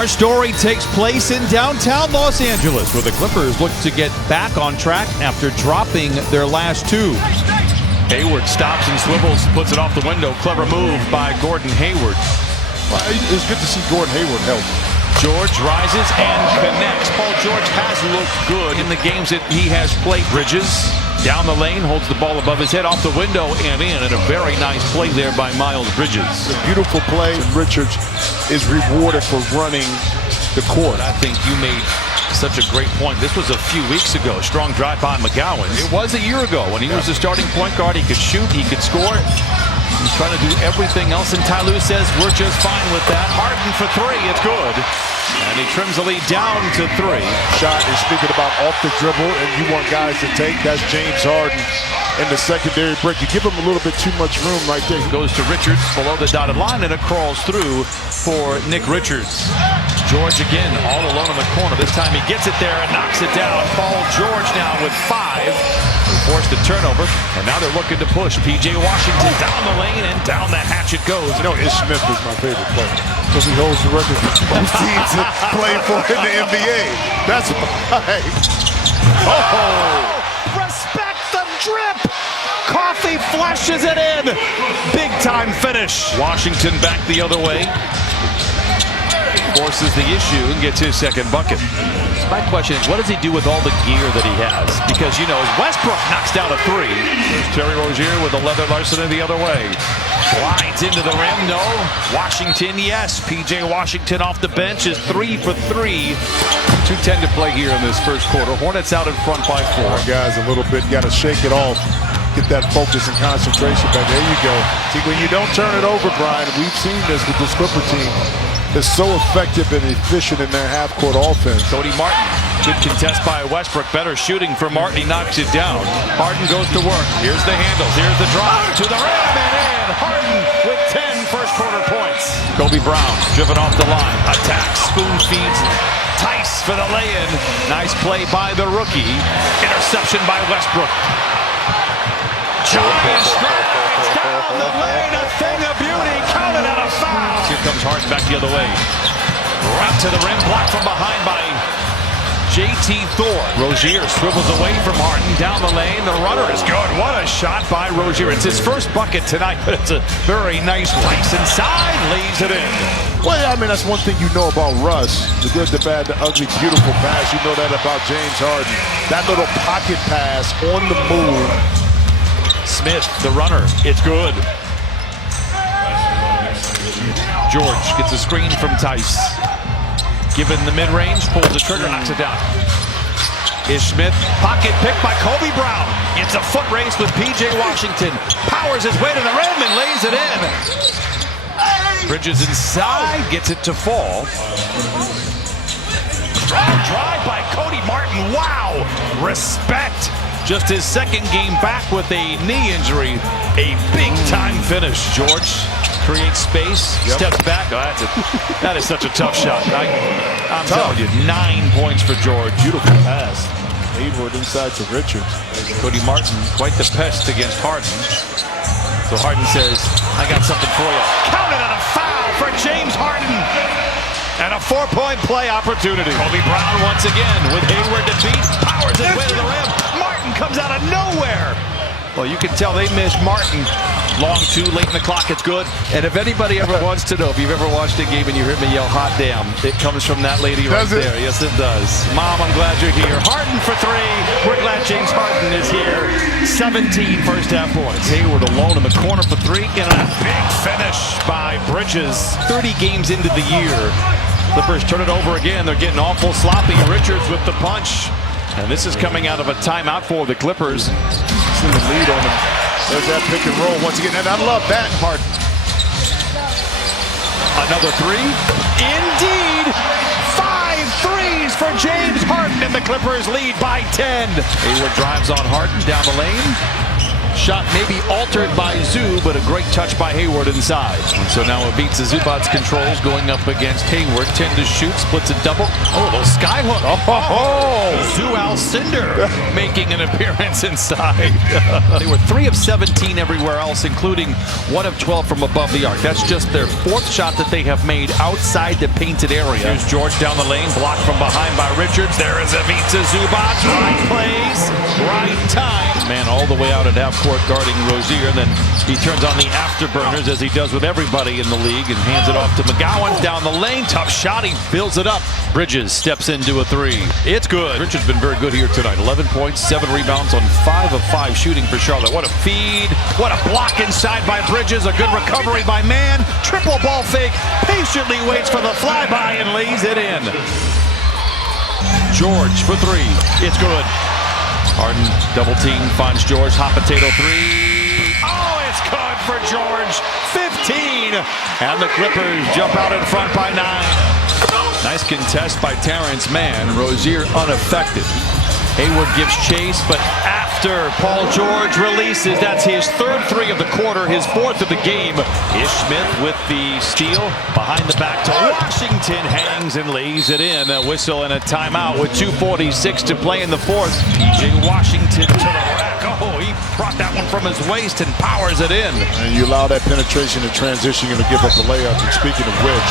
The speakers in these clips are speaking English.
Our story takes place in downtown Los Angeles, where the Clippers look to get back on track after dropping their last two. Hayward stops and swivels, puts it off the window. Clever move by Gordon Hayward. Well, it's good to see Gordon Hayward healthy. George rises and connects. Paul George has looked good in the games that he has played. Bridges down the lane, holds the ball above his head, off the window and in. And a very nice play there by Miles Bridges. A beautiful play. Richards is rewarded for running the court. I think you made such a great point. This was a few weeks ago. Strong drive by McGowan. It was a year ago when he was the starting point guard. He could shoot, he could score. He's trying to do everything else, and Ty Lue says we're just fine with that. Harden for three, it's good. And he trims the lead down to three. Shot is speaking about off the dribble, and you want guys to take. That's James Harden in the secondary break. You give him a little bit too much room right there. Goes to Richards below the dotted line, and it crawls through for Nick Richards. George again all alone in the corner. This time he gets it there and knocks it down. Paul George now with 5. Forced the turnover, and now they're looking to push. P.J. Washington down the lane, and down the hatch it goes. You know, Ish Smith is my favorite player because he holds the record for most teams that play for in the NBA. That's right. Oh! Respect the drip! Coffee flashes it in. Big time finish. Washington back the other way. Forces the issue and gets his second bucket. My question is, what does he do with all the gear that he has? Because, you know, as Westbrook knocks down a 3. There's Terry Rozier with a leather Larson the other way. Glides into the rim, no. Washington, yes. P.J. Washington off the bench is 3 for 3. 2:10 to play here in this first quarter. Hornets out in front by 4. Guys, a little bit, got to shake it off. Get that focus and concentration back. There you go. See, when you don't turn it over, Brian, we've seen this with this Clipper team. They're so effective and efficient in their half-court offense. Cody Martin, good contest by Westbrook. Better shooting for Martin. He knocks it down. Harden goes to work. Here's the handles. Here's the drive to the rim and in. Harden with 10 first-quarter points. Kobe Brown driven off the line. Attacks. Spoon feeds. Tice for the lay-in. Nice play by the rookie. Interception by Westbrook. Giant strides down the lane. A thing of beauty. Counted out a foul. Here comes Harden back the other way. Right to the rim. Blocked from behind by J.T. Thorne. Rozier swivels away from Harden down the lane. The runner is good. What a shot by Rozier. It's his first bucket tonight, but it's a very nice place inside. Lays it in. Well, yeah, I mean, that's one thing you know about Russ. The good, the bad, the ugly, beautiful pass. You know that about James Harden. That little pocket pass on the move. Smith, the runner. It's good. George gets a screen from Tice. Given the mid-range, pulls the trigger, knocks it down. Ish Smith, pocket pick by Kobe Brown. It's a foot race with P.J. Washington. Powers his way to the rim and lays it in. Bridges inside, gets it to fall. Strong drive by Cody Martin. Wow, respect. Just his second game back with a knee injury. A big-time finish. George creates space, steps back. Oh, that is such a tough shot. I'm telling you, 9 points for George. Beautiful pass. Hayward inside to Richards. Cody Martin, quite the pest against Harden. So Harden says, I got something for you. Counted on a foul for James Harden. And a 4-point play opportunity. Kobe Brown once again with Hayward to beat. Powers his way to the rim. Martin comes out of nowhere. Well, you can tell they missed Martin. Long two, late in the clock, it's good. And if anybody ever wants to know, if you've ever watched a game and you heard me yell, hot damn, it comes from that lady right there. Yes, it does. Mom, I'm glad you're here. Harden for 3. We're glad James Harden is here. 17 first half points. Hayward alone in the corner for 3. And a big finish by Bridges. 30 games into the year. Clippers turn it over again. They're getting awful sloppy. Richards with the punch. And this is coming out of a timeout for the Clippers. In the lead on him. There's that pick and roll once again. And I love that. Harden. Another 3. Indeed. 5 threes for James Harden. And the Clippers lead by 10. Hayward drives on Harden down the lane. Shot maybe altered by Zoo, but a great touch by Hayward inside. And so now it beats Zubac's controls going up against Hayward. 10 to shoot, splits a double. Oh, a little skyhook. Zoo Alcindor making an appearance inside. They were 3 of 17 everywhere else, including 1 of 12 from above the arc. That's just their 4th shot that they have made outside the painted area. Here's George down the lane, blocked from behind by Richards. There is Ivica Zubac. Right plays, right time. Man all the way out at half court guarding Rozier. Then he turns on the afterburners as he does with everybody in the league and hands it off to McGowan down the lane. Tough shot. He builds it up. Bridges steps into a 3. It's good. Richards been very good here tonight. 11 points, 7 rebounds on 5 of 5 shooting for Charlotte. What a feed. What a block inside by Bridges. A good recovery by Mann. Triple ball fake. Patiently waits for the flyby and lays it in. George for 3. It's good. Harden double team finds George. Hot potato 3. Oh, it's good for George. 15. And the Clippers jump out in front by 9. Nice contest by Terrence Mann. Rozier unaffected. Hayward gives chase, but after Paul George releases, that's his 3rd 3 of the quarter, his 4th of the game. Ish Smith with the steal. Behind the back to Washington. Hangs and lays it in. A whistle and a timeout with 2:46 to play in the 4th. PJ Washington to the rack. Oh, he brought that one from his waist and powers it in. And you allow that penetration and transition, you're going to give up a layup. And speaking of which,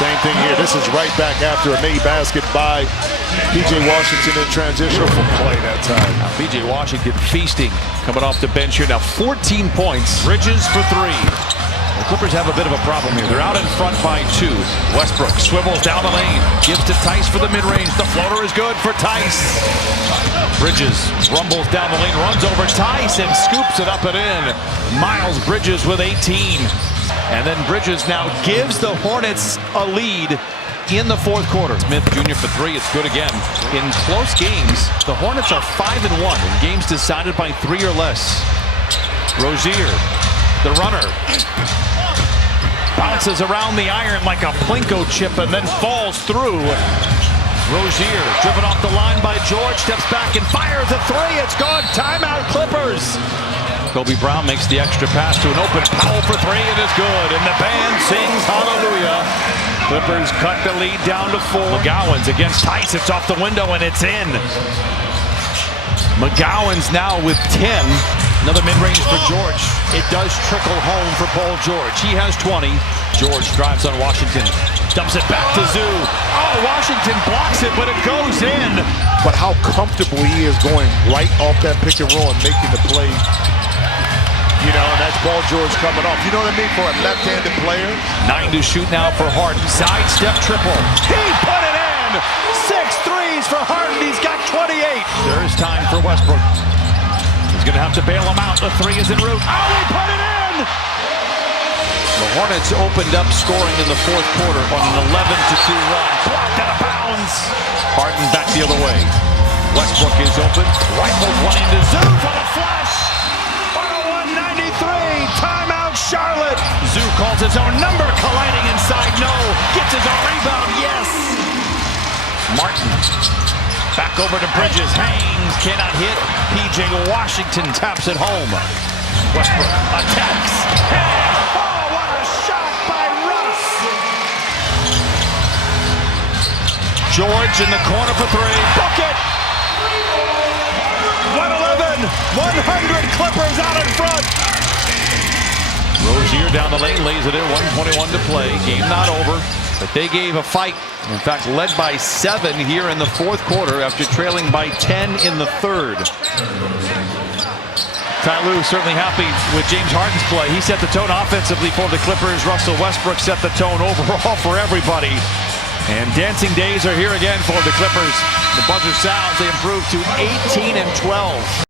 same thing here. This is right back after a made basket by PJ Washington in transition from play that time. Now, PJ Washington feasting coming off the bench here. Now 14 points. Bridges for 3. The Clippers have a bit of a problem here. They're out in front by 2. Westbrook swivels down the lane. Gives to Tice for the mid-range. The floater is good for Tice. Bridges rumbles down the lane. Runs over Tice and scoops it up and in. Miles Bridges with 18. And then Bridges now gives the Hornets a lead in the 4th quarter. Smith Jr. for 3. It's good again. In close games, the Hornets are 5-1 in games decided by 3 or less. Rozier, the runner, bounces around the iron like a Plinko chip and then falls through. Rozier driven off the line by George, steps back and fires a 3. It's good. Timeout Clippers. Kobe Brown makes the extra pass to an open Powell for 3. It is good. And the band sings hallelujah. Clippers cut the lead down to 4. McGowan's against Tice. It's off the window and it's in. McGowan's now with 10. Another mid-range for George. It does trickle home for Paul George. He has 20. George drives on Washington. Dumps it back to Zoo. Oh, Washington blocks it, but it goes in. But how comfortable he is going right off that pick and roll and making the play. You know, and that's Paul George coming off. You know what I mean? For a left-handed player. 9 to shoot now for Harden. Sidestep triple. He put it in! 6 threes for Harden. He's got 28. There's time for Westbrook. He's going to have to bail him out. The 3 is en route. Oh, he put it in! The Hornets opened up scoring in the 4th quarter on an 11-2 run. Blocked out of bounds. Harden back the other way. Westbrook is open. Rifles one into Zoo for the flush. 101-93. Timeout Charlotte. Zoo calls his own number. Colliding inside. No. Gets his own rebound. Yes. Martin. Back over to Bridges. Hangs. Cannot hit. PJ Washington taps it home. Westbrook attacks. Oh, what a shot by Russ. George in the corner for 3. Bucket. 111. 100 Clippers out in front. Rozier down the lane, lays it in. 1:21 to play. Game not over, but they gave a fight. In fact, led by 7 here in the 4th quarter after trailing by 10 in the 3rd. Ty Lue certainly happy with James Harden's play. He set the tone offensively for the Clippers. Russell Westbrook set the tone overall for everybody. And dancing days are here again for the Clippers. The buzzer sounds. They improve to 18-12.